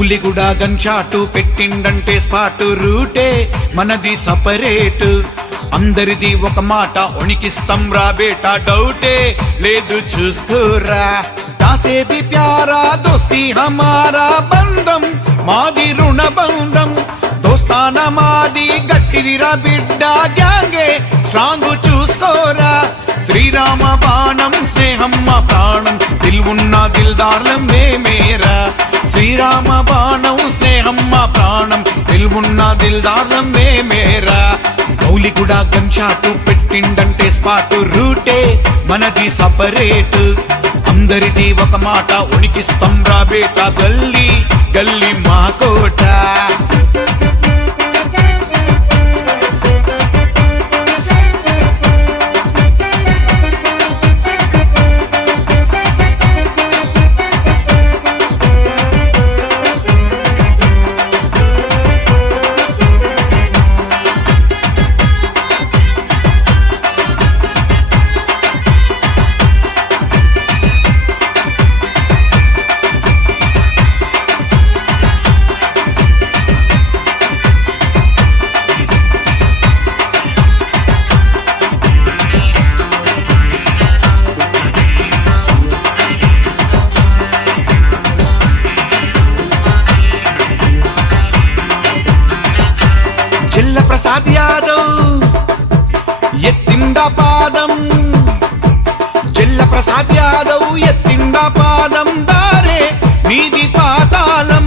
Gowliguda gun shot పెట్టిండంటే spot రూటే మనది సపరేట్ అందరిది ఒక మాట ఉనికిస్తాం రా బేటా డౌటే లేదు చూసుకోరా దాసే భీ ప్యారా దోస్తి హమారా బంధం మాది రుణ బంధం దోస్తాన మాది గట్టిదిరా బిడ్డ గ్యాంగే స్ట్రాంగ్ చూసుకోరా శ్రీరామ బాణం స్నేహం మా ప్రాణం దిల్వున్న దిల్దార్లం మేమేరా శ్రీరామ బాణం స్నేహం మా ప్రాణం దిల్వున్న దిల్దార్లం మేమేరా గౌలిగూడ గన్ షాటు పెట్టిండంటే స్పాటు రూటే మనది సపరేట్ అందరిది ఒక మాట ఉనికిస్తాం రా బేటా గల్లీ గల్లీ మా కోట ప్రసాద్ యాదవ్ ఎత్తిండా పాదం జిల్ల ప్రసాద్ యాదవ్ ఎత్తిండా పాదం దారే నీది పాతాళం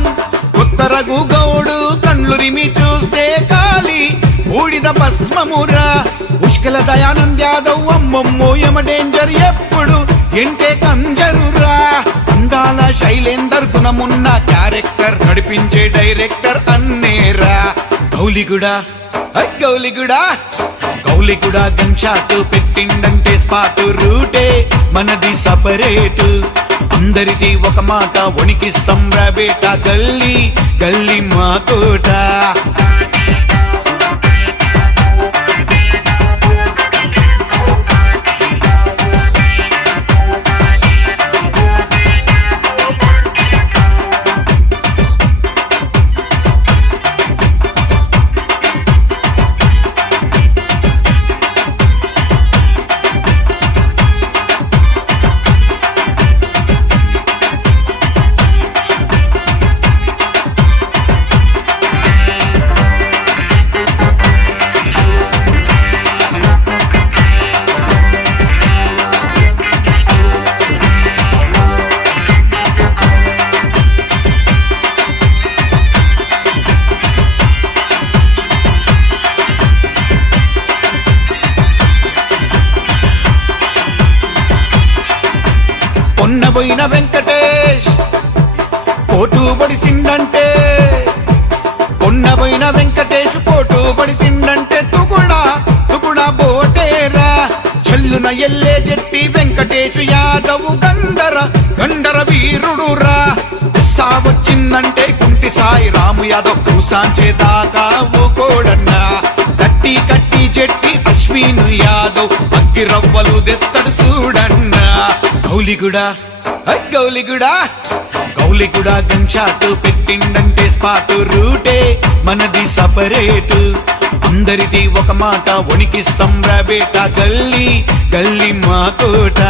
కొత్త రఘు గౌడు కండ్లురిమి చూస్తే కాలి ఊడిద భస్మమురా ఉష్కల దయానంద్ యాదవ్ అమ్మమ్మో యమ డేంజర్ ఎప్పుడు ఎంటే కంజరురా అందాల శైలేందర్ గుణమున్న క్యారెక్టర్ నడిపించే డైరెక్టర్ అన్నేరా గౌలిగూడ గౌలిగూడ గన్ షాటు పెట్టిండంటే స్పాటు రూటే మనది సపరేట్ అందరిది ఒక మాట ఉనికిస్తాం రా బేటా గల్లీ గల్లీ మా కోట పొన్నబోయిన వెంకటేష్ పోటు పడిసిండంటే పొన్నబోయిన వెంకటేష్ పోటు పడిసిండంటే తుకుడా బోటేరా చెల్లున ఎల్లే జెట్టి వెంకటేష్ యాదవ్ గండర వీరుడురా గుస్సా వచ్చిందంటే కుంటి సాయి రాము యాదవ్ కూసాంచేదాకా ఊకోడన్నా కట్టి జెట్టి అశ్విను యాదవ్ అగ్గి రవ్వలు తెస్తాడు చూడన్నా గౌలిగూడ గన్ షాటు పెట్టిండంటే స్పాటు రూటే మనది సపరేట్ అందరిది ఒక మాట ఉనికిస్తాం రా బేటా గల్లీ గల్లీ మా కోట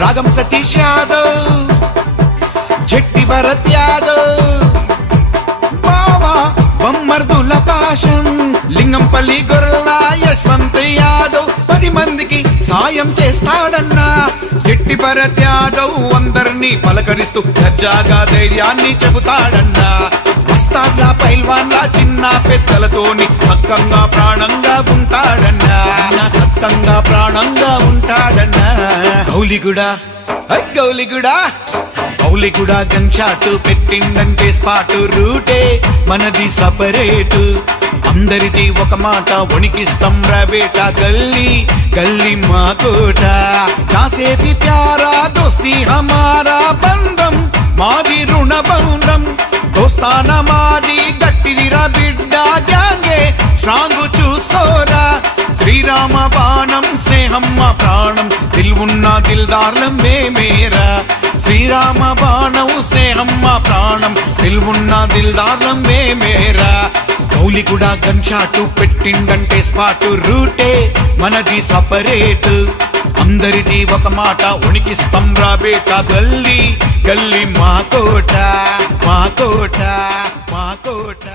రాగం సతీష్ యాదవ్ జట్టి భరత్ యాదవ్ బాబా బొమ్మర్దుల పాశం లింగంపల్లి గొర్రెల యశ్వంత్ యాదవ్ 10 మందికి సాయం చేస్తాడన్నా జట్టి భరత్ యాదవ్ అందరినీ పలకరిస్తూ దర్జాగా ధైర్యాన్ని చెబుతాడన్నా వస్తాడ్లా పైల్వాన్లా చిన్న పెద్దలతోని సక్కంగా ప్రాణంగా ఉంటాడన్నా సక్కంగా ప్రాణంగా ఉంటాడన్నా గౌలిగుడా గౌలిగుడా గౌలిగుడా గన్ షాట్ పెట్టిండంటే స్పాట్ రూటే మనది సపరేటు అందరిది ఒక మాట వణికిస్తాం రా బేటా గల్లీ గల్లీ మా కోట కాసేపి ప్యారా దోస్తి హమారా బంధం మాది రుణ బంధం దోస్తాన మాది గట్టిదిరా బిడ్డ గ్యాంగే స్ట్రాంగ్ చూసుకోరా శ్రీరామ బాణం స్నేహం మా ప్రాణం దిల్వున్న దిల్దార్లం మేమేరా శ్రీరామ బాణం స్నేహం మా ప్రాణం దిల్వున్న దిల్దార్లం మేమేరా గౌలిగుడా గన్ షాట్ పెట్టిండంటే స్పాట్ రూటే మనది సపరేట్ అందరిది ఒక మాట ఉనికిస్తాం రా బేటా గల్లీ గల్లీ మా కోట మా కోట మా కోట